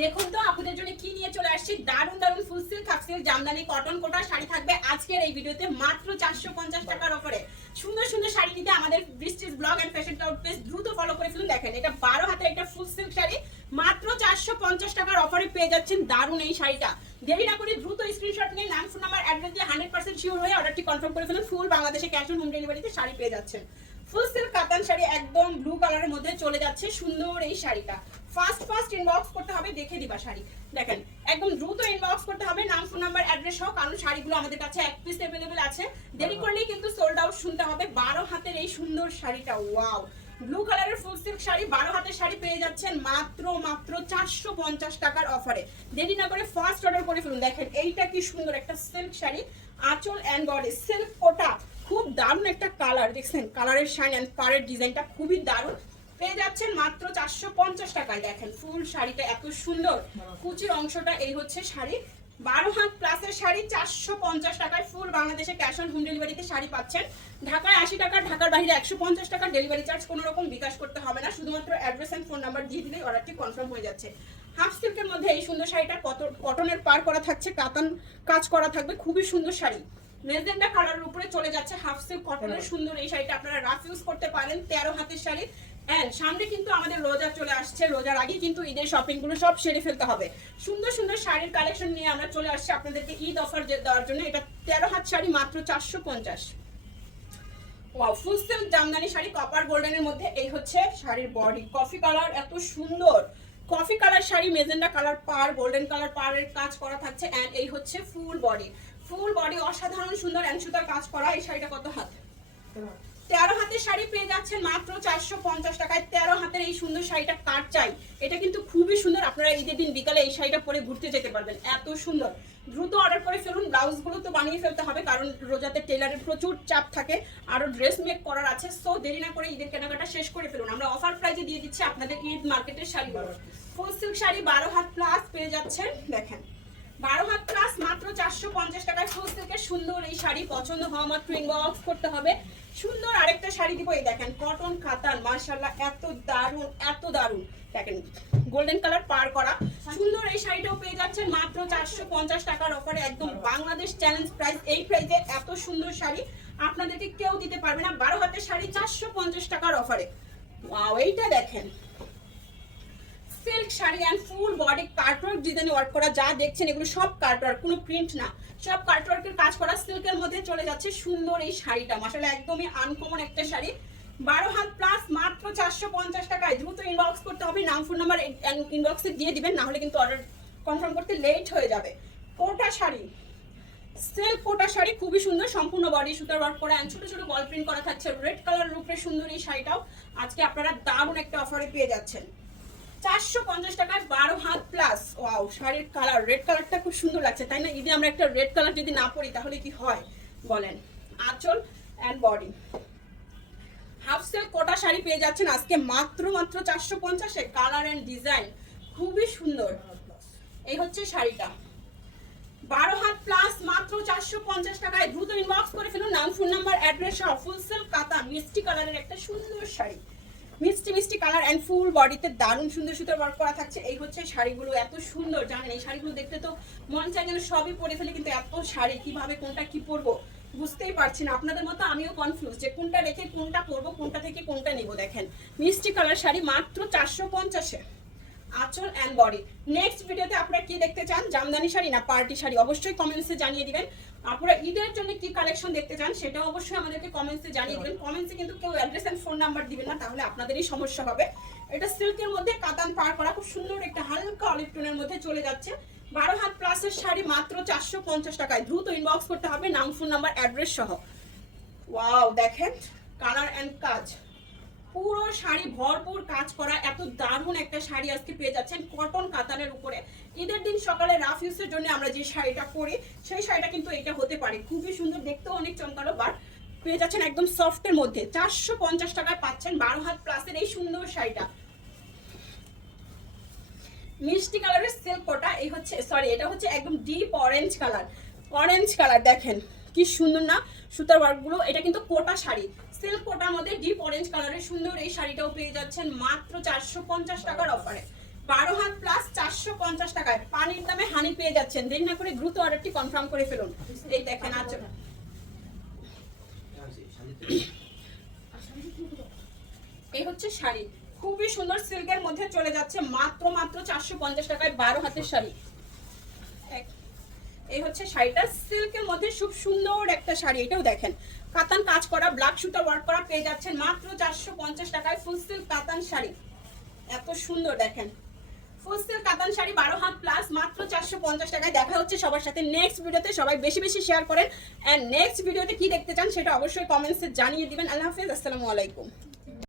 দেখুন তো আপনাদের জন্য কি নিয়ে চলে আসছি? দারুণ দারুণ full silk half silk jamdani cotton kota sari থাকবে আজকের এই ভিডিওতে মাত্র চারশো পঞ্চাশ টাকার অফারে সুন্দর সুন্দর শাড়ি নিতে আমাদের Brishti's blog and fashion cloud page দ্রুত ফলো করে ফেলুন। দেখেন এটা বারো হাতে একটা ফুল সিল্ক শাড়ি। মাত্র চারশো পঞ্চাশ টাকার অফারে পেয়ে যাচ্ছেন দারুণ এই শাড়িটা। দেরি না করে দ্রুত স্ক্রিনশট নিয়ে নাম ফোন নাম্বার অ্যাড্রেস দিয়ে হান্ড্রেড পার্সেন্ট শিওর হয়ে অর্ডারটি কনফার্ম করে ফেলুন। ফুল বাংলাদেশে ক্যাশ অন হোম ডেলিভারিতে শাড়ি পেয়ে যাচ্ছেন। ফুল সিল্ক কাতান শাড়ি একদম ব্লু কালারের মধ্যে চলে যাচ্ছে সুন্দর এই শাড়িটা। ফার্স্ট ফার্স্ট ইনবক্স করতে হবে দেখে দিবা শাড়ি। দেখেন একদম দ্রুত ইনবক্স করতে হবে নাম ফোন নাম্বার অ্যাড্রেস সহ কারণ শাড়িগুলো আমাদের কাছে এক পিস অ্যাভেলেবেল আছে। দেরি করলেই কিন্তু সোল্ড আউট শুনতে হবে বারো হাতের এই সুন্দর শাড়িটা ওয়াও ব্লু কালারের ফুল সিল্ক শাড়ি বারো হাতের শাড়ি পেয়ে যাচ্ছেন মাত্র মাত্র চারশো পঞ্চাশ টাকার অফারে দেরি না করে ফার্স্ট অর্ডার করে ফেলুন। দেখেন এইটা কি সুন্দর একটা সিল্ক শাড়ি। আঁচল অ্যান্ড বডি সিল্ক কোটা খুব দারুণ একটা কালার দেখছেন? কালারের শাইন অ্যান্ড পাড়ের ডিজাইনটা খুবই দারুণ। পেয়ে যাচ্ছেন মাত্র চারশো পঞ্চাশ টাকায়, দেখেন। ফুল শাড়িটা এত সুন্দর। কুচির অংশটা এই হচ্ছে শাড়ি। বারো হাত প্লাসের শাড়ি, চারশো পঞ্চাশ টাকায় ফুল বাংলাদেশে ক্যাশ অন হোম ডেলিভারিতে শাড়ি পাচ্ছেন। ঢাকায় আশি টাকা, ঢাকার বাইরে একশো পঞ্চাশ টাকা ডেলিভারি চার্জ কোনো রকম বিকাশ করতে হবে না। শুধুমাত্র অ্যাড্রেস অ্যান্ড ফোন নাম্বার দিয়ে দিলেই অর্ডারটি কনফার্ম হয়ে যাচ্ছে। হাফ সিল্কের মধ্যে এই সুন্দর শাড়িটা কত কটনের পার করা থাকছে কাতান কাজ করা থাকবে। খুবই সুন্দর শাড়ি। মেজেন্ডা কালারের উপরে চলে যাচ্ছে হাফ সিল্ক কটনের সুন্দর এই শাড়িটা আপনারা রাফ ইউজ করতে পারেন তেরো হাতের শাড়ি। অ্যান্ড সামনে কিন্তু আমাদের রোজা চলে আসছে রোজার আগে কিন্তু ঈদের শপিংগুলো সব সেরে ফেলতে হবে। সুন্দর সুন্দর শাড়ির কালেকশন নিয়ে আমরা চলে আসছি আপনাদেরকে ঈদ অফার দেওয়ার জন্য। এটা তেরো হাত শাড়ি মাত্র চারশো পঞ্চাশ। Full silk jamdani sari copper গোল্ডেনের মধ্যে। এই হচ্ছে শাড়ির বডি কফি কালার এত সুন্দর। Coffee colour sari magenta colour পার গোল্ডেন কালার পারের কাজ করা থাকছে। এন্ড এই হচ্ছে ফুল বডি ফুল বডি অসাধারণ সুন্দর এন্ড সুতার কাজ করা এই শাড়িটা কত হাত? তেরো হাতের শাড়ি পেয়ে যাচ্ছেন মাত্র চারশো পঞ্চাশ টাকায়। তেরো হাতের এই সুন্দর শাড়িটা কার চাই? এটা কিন্তু খুবই সুন্দর। আপনারা ঈদের দিন বিকালে এই শাড়িটা পরে ঘুরতে যেতে পারবেন। এত সুন্দর। দ্রুত অর্ডার করে ফেলুন। ব্লাউজগুলো তো বানিয়ে ফেলতে হবে কারণ রোজাতে টেলারের প্রচুর চাপ থাকে। আরও ড্রেস মেক করার আছে সো দেরি না করে ঈদের কেনাকাটা শেষ করে ফেলুন। আমরা অফার প্রাইজে দিয়ে দিচ্ছি আপনাদের ঈদ মার্কেটের শাড়িগুলো। ফুল সিল্ক শাড়ি বারো হাত প্লাস পেয়ে যাচ্ছেন। দেখেন বারো হাত প্লাস মাত্র চারশো পঞ্চাশ সিল্কের সুন্দর এই শাড়ি পছন্দ হওয়া মাত্র ইনবক্স করতে হবে। সুন্দর আরেকটা শাড়ি দিব, এই দেখেন কটন কাতান মার্শাল্লাহ এত দারুণ এত দারুণ। দেখেন গোল্ডেন কালার পার করা। সুন্দর এই শাড়িটাও পেয়ে যাচ্ছেন মাত্র চারশো পঞ্চাশ টাকার অফারে একদম বাংলাদেশ চ্যালেঞ্জ প্রাইস এই প্রাইসে এত সুন্দর শাড়ি। আপনাদেরকে কেউ দিতে পারবে না, বারো হাতের শাড়ি চারশো পঞ্চাশ টাকার অফারে এইটা দেখেন। Silk sari and full body cutwork ডিজাইনে ওয়ার্ক করা, যা দেখছেন এগুলো সব কার্টওয়ার্ক কোনো প্রিন্ট না। সব কার্টওয়ার্কের কাজ করা সিল্কের মধ্যে চলে যাচ্ছে সুন্দর এই শাড়িটা। মাসালে একদমই আনকমন একটা শাড়ি। বারো হাত প্লাস মাত্র চারশো পঞ্চাশ টাকায়। দ্রুত ইনবক্স করতে হবে। নাম ফোন নাম্বার ইনবক্সে দিয়ে দিবেন, না হলে কিন্তু অর্ডার কনফার্ম করতে লেট হয়ে যাবে। কোটা শাড়ি। সেলফ কোটা শাড়ি খুবই সুন্দর, সম্পূর্ণ বডি সুতার ওয়ার্ক করা and ছোট ছোট বল প্রিন্ট করা থাকছে। রেড কালার উপরে সুন্দর এই শাড়িটাও আজকে আপনারা দারুণ একটা অফারে পেয়ে যাচ্ছেন। চারশো পঞ্চাশ টাকায় বারো হাত প্লাস ওয়াও শাড়ির কালার রেড কালারটা খুব সুন্দর লাগছে, তাই না? যদি আমরা একটা রেড কালার যদি না পরি, তাহলে কি হয়? বলেন। আঁচল and body half silk Kota sari পেয়ে যাচ্ছেন? আজকে মাত্র মাত্র চারশো পঞ্চাশে। কালার অ্যান্ড ডিজাইন খুবই সুন্দর। এই হচ্ছে শাড়িটা। বারো হাত প্লাস মাত্র চারশো পঞ্চাশ টাকায়। দ্রুত ইনবক্স করে ফেলুন। নাম phone number address full silk কাতা মিষ্টি কালারের একটা সুন্দর শাড়ি। মিষ্টি মিষ্টি কালার অ্যান্ড ফুল বডিতে দারুণ সুন্দর সুন্দর ওয়ার্ক করা থাকছে। এই হচ্ছে শাড়িগুলো এত সুন্দর, জানেন? এই শাড়িগুলো দেখতে তো মন চায় যেন সবই পরে ফেলে, কিন্তু এত শাড়ি, কীভাবে কোনটা কি পরবো বুঝতেই পারছি না। আপনাদের মতো আমিও কনফিউজ যে কোনটা রেখে কোনটা পরবো, কোনটা থেকে কোনটা নিব, দেখেন। মিষ্টি কালার শাড়ি মাত্র চারশো পঞ্চাশে। আঁচল অ্যান্ড বডি নেক্সট ভিডিওতে আপনারা কি দেখতে চান? জামদানি শাড়ি না পার্টি শাড়ি? অবশ্যই কমেন্টসে জানিয়ে দিবেন। আপনারা ঈদের জন্য কি কালেকশন দেখতে চান সেটা অবশ্যই আমাদেরকে কমেন্টসে জানিয়ে দিবেন। কমেন্টসে কিন্তু কেউ অ্যাড্রেস অ্যান্ড ফোন নাম্বার দিবেন না, তাহলে আপনাদেরই সমস্যা হবে। এটা সিল্কের মধ্যে কাতান পার করা, খুব সুন্দর একটা হালকা অলিভ টোনের মধ্যে চলে যাচ্ছে। বারো হাত প্লাসের শাড়ি মাত্র চারশো পঞ্চাশ টাকায়। দ্রুত ইনবক্স করতে হবে, নাম ফোন নাম্বার অ্যাড্রেস সহ। ওয়াও দেখেন কালার অ্যান্ড কাজ। পুরো শাড়ি ভরপুর কাজ করা, এত দারুণ একটা শাড়ি আজকে পেয়ে যাচ্ছেন কটন কাতানের উপরে। ঈদের দিন সকালে রাফ ইউজের জন্য আমরা যে শাড়িটা পরি, সেই শাড়িটা কিন্তু এটা হতে পারে। খুবই সুন্দর, দেখতেও অনেক চমকালো বাট পেয়ে যাচ্ছেন একদম সফটের মধ্যে। চারশো পঞ্চাশ টাকায় পাচ্ছেন বারো হাত প্লাসের এই সুন্দর শাড়িটা। মিষ্টি কালারের সিল্ক কোটা, এই হচ্ছে সরি এটা হচ্ছে একদম deep orange colour orange colour দেখেন, কি সুন্দর না? সুতার ওয়ার্কগুলো এটা কিন্তু কোটা শাড়ি। সিল্ক কোটার মধ্যে ডিপ অরেঞ্জ কালারের সুন্দর এই শাড়িটাও পেয়ে যাচ্ছেন মাত্র চারশো পঞ্চাশ টাকার অফারে বারো হাত প্লাস চারশো পঞ্চাশ টাকায়। পানির দামে হানি পেয়ে যাচ্ছেন। দেরি না করে দ্রুত অর্ডারটি কনফার্ম করে ফেলুন। এই দেখেন আচ্ছা এই হচ্ছে শাড়ি। খুবই সুন্দর সিল্কের মধ্যে চলে যাচ্ছে মাত্র মাত্র চারশো পঞ্চাশ টাকায় বারো হাতের শাড়ি। এই হচ্ছে শাড়িটা। সিল্কের মধ্যে খুব সুন্দর একটা শাড়ি, এটাও দেখেন। কাতান কাজ করা ব্ল্যাক সুতার ওয়ার্ক করা, পেয়ে যাচ্ছেন মাত্র চারশো পঞ্চাশ টাকায় ফুল সিল্ক কাতান শাড়ি। এত সুন্দর দেখেন। ফুল সিল্ক কাতান শাড়ি, বারো হাত প্লাস মাত্র চারশো পঞ্চাশ টাকায়। দেখা হচ্ছে সবার সাথে নেক্সট ভিডিওতে সবাই বেশি বেশি শেয়ার করেন। অ্যান্ড নেক্সট ভিডিওতে কি দেখতে চান, সেটা অবশ্যই কমেন্টসে জানিয়ে দিবেন। আল্লাহ হাফিজ, আসসালামু আলাইকুম।